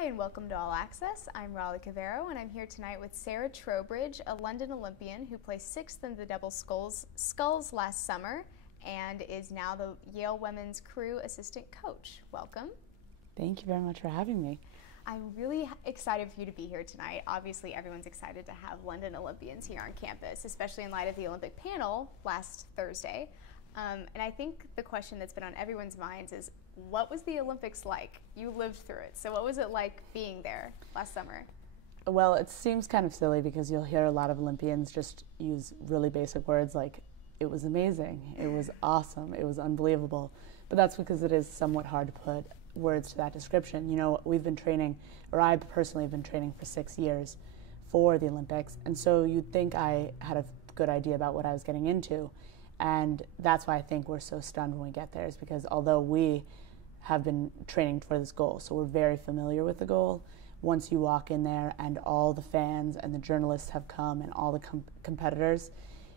Hi, and welcome to All Access. I'm Raleigh Cavero, and I'm here tonight with Sarah Trowbridge, a London Olympian who placed sixth in the double sculls last summer and is now the Yale women's crew assistant coach. Welcome. Thank you very much for having me. I'm really excited for you to be here tonight. Obviously, everyone's excited to have London Olympians here on campus, especially in light of the Olympic panel last Thursday. And I think the question that's been on everyone's minds is, what was the Olympics like? You lived through it. So what was it like being there last summer? Well, it seems kind of silly because you'll hear a lot of Olympians just use really basic words like, it was amazing, it was awesome, it was unbelievable. But that's because it is somewhat hard to put words to that description. You know, we've been training, or I personally have been training for 6 years for the Olympics. And so you'd think I had a good idea about what I was getting into. And that's why I think we're so stunned when we get there, is because although we have been training for this goal, so we're very familiar with the goal, once you walk in there and all the fans and the journalists have come and all the competitors,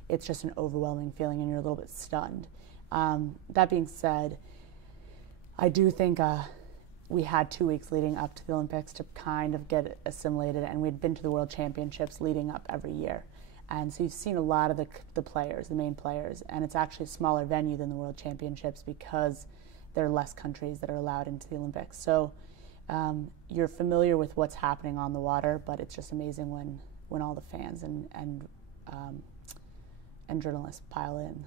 it's just an overwhelming feeling and you're a little bit stunned. That being said, I do think we had 2 weeks leading up to the Olympics to kind of get assimilated, and we'd been to the World Championships leading up every year. And so you've seen a lot of the players, the main players, and it's actually a smaller venue than the World Championships because there are less countries that are allowed into the Olympics. So you're familiar with what's happening on the water, but it's just amazing when all the fans and journalists pile in.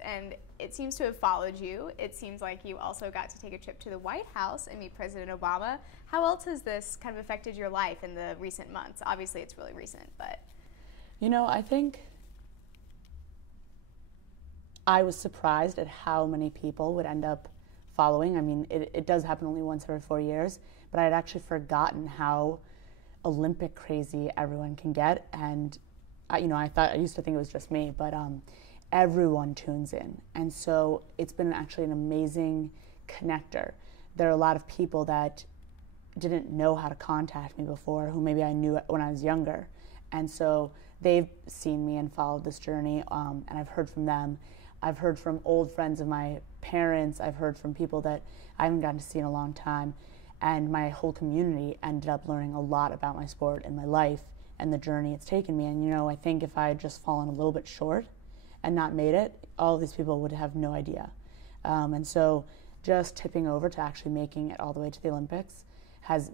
And it seems to have followed you. It seems like you also got to take a trip to the White House and meet President Obama. How else has this kind of affected your life in the recent months? Obviously, it's really recent, but... You know, I think I was surprised at how many people would end up following. I mean, it does happen only once every 4 years, but I had actually forgotten how Olympic crazy everyone can get. And, I used to think it was just me, but everyone tunes in. And so it's been actually an amazing connector. There are a lot of people that didn't know how to contact me before, who maybe I knew when I was younger. And so they've seen me and followed this journey, and I've heard from them. I've heard from old friends of my parents. I've heard from people that I haven't gotten to see in a long time. And my whole community ended up learning a lot about my sport and my life and the journey it's taken me. And, I think if I had just fallen a little bit short and not made it, all of these people would have no idea. And so just tipping over to actually making it all the way to the Olympics has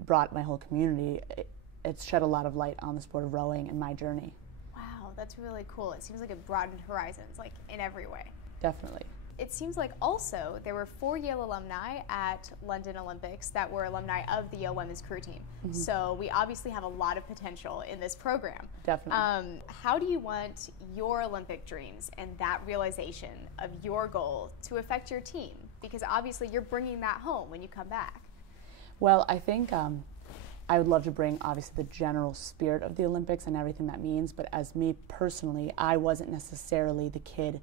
brought my whole community. It's shed a lot of light on the sport of rowing and my journey. Wow, that's really cool. It seems like it broadened horizons, like in every way. Definitely. It seems like also there were 4 Yale alumni at London Olympics that were alumni of the Yale women's crew team. Mm-hmm. So we obviously have a lot of potential in this program. Definitely. How do you want your Olympic dreams and that realization of your goal to affect your team? Because obviously you're bringing that home when you come back. Well, I think I would love to bring, obviously, the general spirit of the Olympics and everything that means, but as me personally, I wasn't necessarily the kid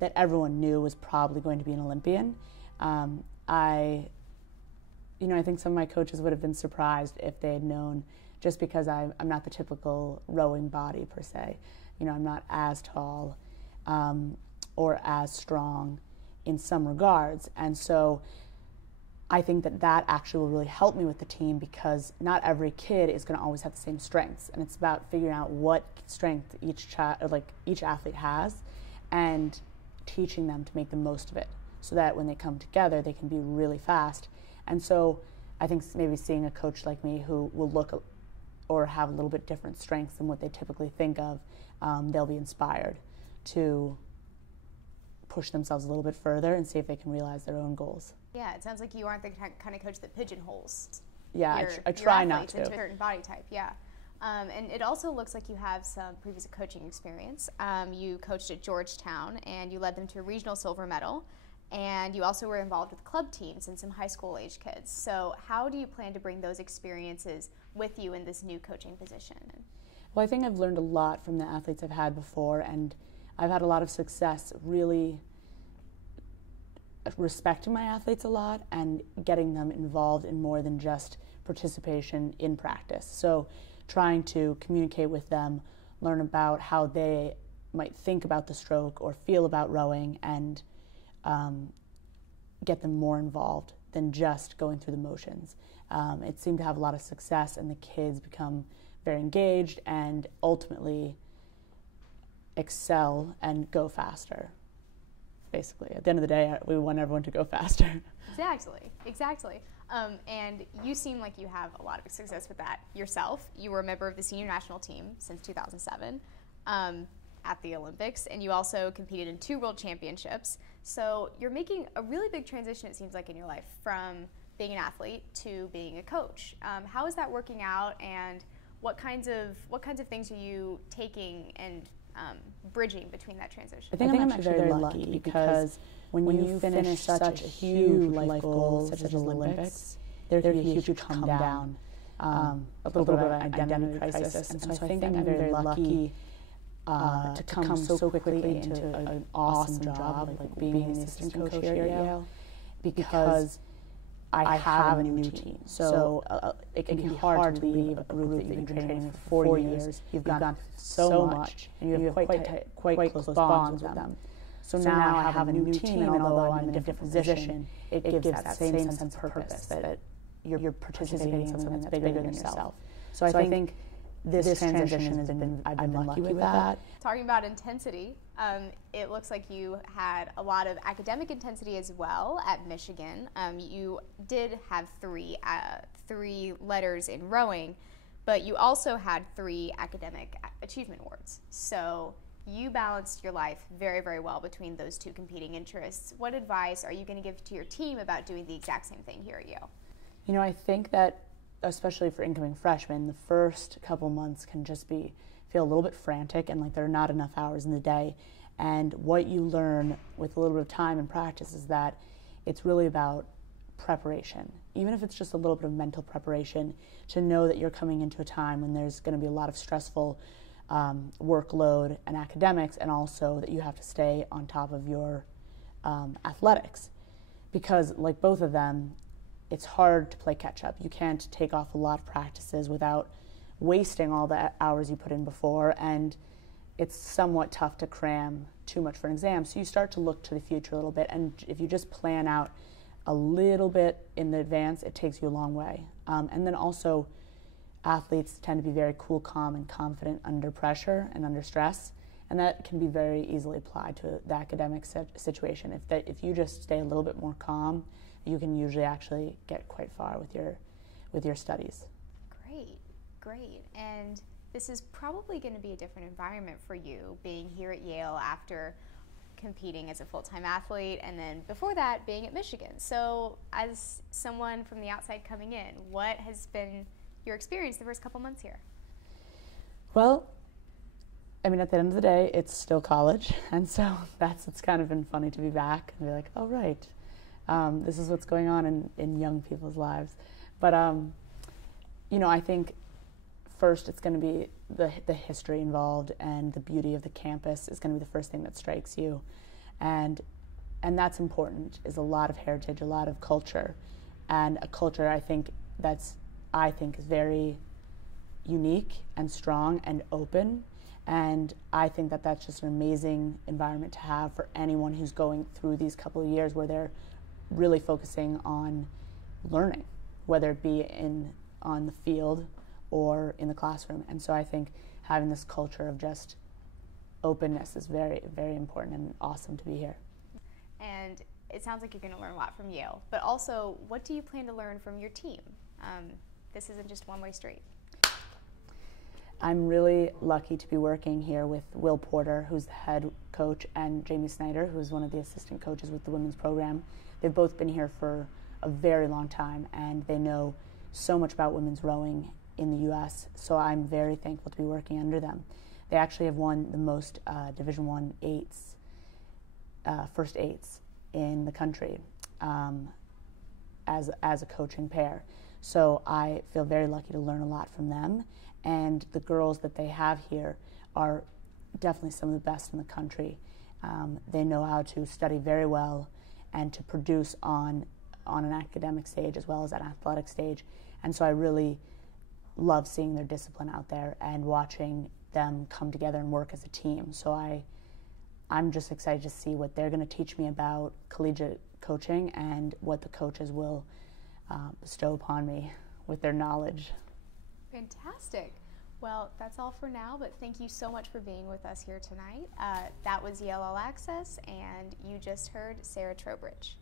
that everyone knew was probably going to be an Olympian. I think some of my coaches would have been surprised if they had known, just because I'm not the typical rowing body per se. I'm not as tall or as strong in some regards, and so I think that actually will really help me with the team, because not every kid is going to always have the same strengths, and it's about figuring out what strength each athlete has and teaching them to make the most of it, so that when they come together they can be really fast. And so I think maybe seeing a coach like me who will look or have a little bit different strengths than what they typically think of, they'll be inspired to push themselves a little bit further and see if they can realize their own goals. Yeah, it sounds like you aren't the kind of coach that pigeonholes. Yeah, I try not to. Into a certain body type, yeah. And it also looks like you have some previous coaching experience. You coached at Georgetown, and you led them to a regional silver medal. And you also were involved with club teams and some high school age kids. So how do you plan to bring those experiences with you in this new coaching position? Well, I think I've learned a lot from the athletes I've had before, and I've had a lot of success really respecting my athletes a lot and getting them involved in more than just participation in practice. So trying to communicate with them, learn about how they might think about the stroke or feel about rowing, and get them more involved than just going through the motions. It seemed to have a lot of success, and the kids become very engaged and ultimately excel and go faster. Basically, at the end of the day, we want everyone to go faster. Exactly. And you seem like you have a lot of success with that yourself. You were a member of the senior national team since 2007 at the Olympics, and you also competed in 2 world championships. So you're making a really big transition, it seems like, in your life from being an athlete to being a coach. How is that working out, and what kinds of things are you taking and bridging between that transition? I think I'm actually very lucky because when you finish such a huge life goal such as the Olympics, there can be a huge come down, a little bit of an identity crisis. And so I think I'm very lucky to come so quickly into an awesome job, like being the assistant coach here at Yale, because I have a new team. So it can be hard to leave a group that you've been training with for 4 years. You've gone so much, and you have quite close bonds with them. So now I have a new team, and although I'm in a different position, it gives that same sense of purpose that you're participating in something that's bigger than yourself. So I think this transition has been, I've been lucky with that. Talking about intensity, it looks like you had a lot of academic intensity as well at Michigan. You did have three letters in rowing, but you also had 3 academic achievement awards. So you balanced your life very, very well between those 2 competing interests. What advice are you going to give to your team about doing the exact same thing here at Yale? You know, I think that, especially for incoming freshmen, the first couple months can just feel a little bit frantic and like there are not enough hours in the day. And what you learn with a little bit of time and practice is that it's really about preparation. Even if it's just a little bit of mental preparation, to know that you're coming into a time when there's going to be a lot of stressful workload and academics, and also that you have to stay on top of your athletics. Because like both of them, it's hard to play catch up. You can't take off a lot of practices without wasting all the hours you put in before, and it's somewhat tough to cram too much for an exam. So you start to look to the future a little bit, and if you just plan out a little bit in advance, it takes you a long way. And then also, athletes tend to be very cool, calm, and confident under pressure and under stress, and that can be very easily applied to the academic situation. If you just stay a little bit more calm, you can usually actually get quite far with your studies. Great. And this is probably going to be a different environment for you, being here at Yale after competing as a full-time athlete, and then before that being at Michigan. So as someone from the outside coming in, what has been your experience the first couple months here? Well, I mean, at the end of the day, it's still college, and so it's kind of been funny to be back and be like, oh, right, this is what's going on in young people's lives. But, you know, I think first it's going to be the history involved, and the beauty of the campus is going to be the first thing that strikes you. And that's important, is a lot of heritage, a lot of culture, and a culture I think is very unique and strong and open. And I think that that's just an amazing environment to have for anyone who's going through these couple of years where they're really focusing on learning, whether it be on the field or in the classroom. And so I think having this culture of just openness is very, very important and awesome to be here. And it sounds like you're going to learn a lot from Yale, but also, what do you plan to learn from your team? This isn't just one-way street. I'm really lucky to be working here with Will Porter, who's the head coach, and Jamie Snyder, who's one of the assistant coaches with the women's program. They've both been here for a very long time, and they know so much about women's rowing in the U.S., so I'm very thankful to be working under them. They actually have won the most Division I first eights in the country as a coaching pair. So I feel very lucky to learn a lot from them, and the girls that they have here are definitely some of the best in the country. They know how to study very well and to produce on an academic stage as well as an athletic stage, and so I really love seeing their discipline out there and watching them come together and work as a team. So I'm just excited to see what they're going to teach me about collegiate coaching and what the coaches will bestow upon me with their knowledge. Fantastic. Well, that's all for now, but thank you so much for being with us here tonight. That was Yale All Access, and you just heard Sarah Trowbridge.